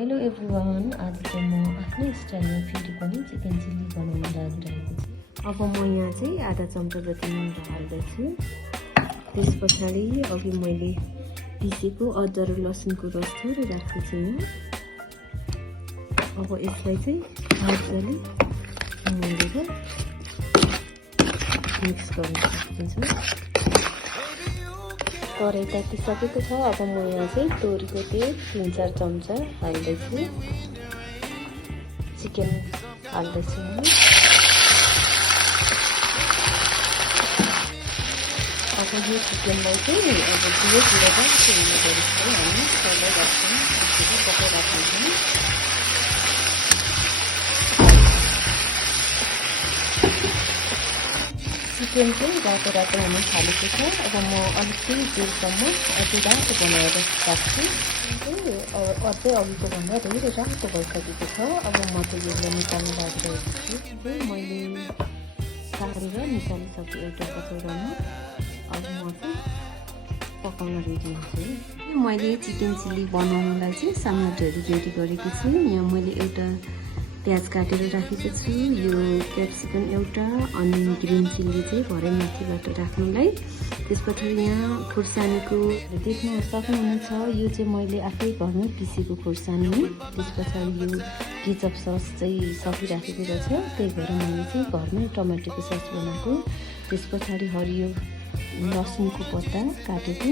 Hello everyone, आज चाहिँ म आफ्नै स्टाइलमा फेरि पनि चिकन चिल्ली बनाउन लागिरहेको छु। अब म यहाँ चाहिँ आधा चम्चा जति नुन हाल्दैछु। त्यस पछाडि अघि मैले पिसेको अदुवा र लसुनको रस थोरै राखेको छु। अब यसलाई चाहिँ मजाले मिलेर मिक्स गर्न सकिन्छ। कराई तातिसकेको छ। अब म यहाँ चाहिँ तोरीको तेल 3-4 चम्चा हाल्दैछु। चिकन हाल्दैछु। अब यो चिकनलाई चाहिँ अब धीरे राख्छु हामी चलाइराख्छौँ, पकाइराख्छौँ। चिकन चाहिँ रातो हुन थालेको छ। अब म अलिकति तेलसम्म अझै रातो बनाएर राख्छु। अझै अघिको भन्दा धेरै रातो भइसकेको छ। अब म चाहिँ यसलाई निकाल्न लागिरहेको छु। मैले काटेर निकालिसकेँ एउटा कचौरामा। अब म चाहिँ पकाउन रेडी हुन्छु। मैले चिकन चिल्ली बनाउनलाई चाहिँ सामग्रीहरू रेडी गरेको छु। यहाँ मैले एउटा प्याज काटेर राखेको छु। यो क्याप्सिकम एउटा, अनि ग्रिन चिल्ली चाहिँ भरे माथिबाट राख्नुलाई। त्यस पछाडि यहाँ खुर्सानीको देख्न सक्नुहुनेछ। यो चाहिँ मैले आफै घरमै पिसेको खुर्सानी हो। त्यस पछाडि यो केचप सस चाहिँ सकिराखेको रहेछ, त्यही भएर मैले चाहिँ घरमै टमाटोको सस बनाएको। त्यस पछाडि हरियो लसुनको पत्ता काटेको,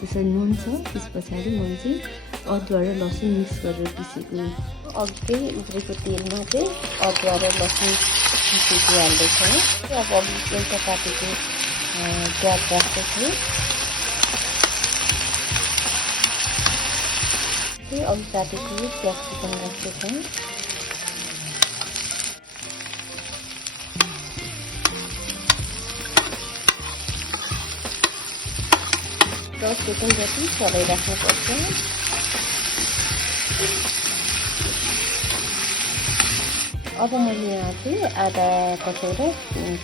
त्यसरी नुन छ। त्यस पछाडि मैले चाहिँ अदुवा र लसुन मिक्स गरेर पिसेको। अघिकै उब्रेको तेलमा चाहिँ अदुवा र लसुन पिसेको हाल्दैछ। अब अघि एउटा काटेको प्याज राख्दैछु। अघि काटेको क्याप्सिकम राख्दैछु। 10 सेकेन्ड जति चलाइराख्नुपर्छ। अब मैले यहाँ चाहिँ आधा कचौरा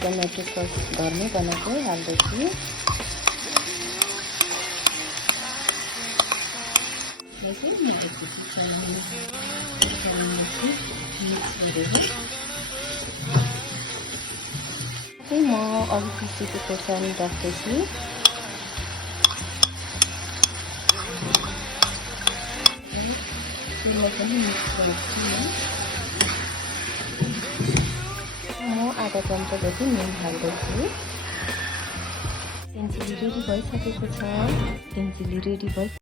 टमाटो सस घरमै बनाएको हाल्दैछु। म अघि पिसेको खोर्सानी राख्दैछु। पनि मिक्स गर्छु। म आधा चम्चा जति नुन हाल्दैछु। चिकन चिल्ली रेडी भइसकेको छ। Chicken chilli ready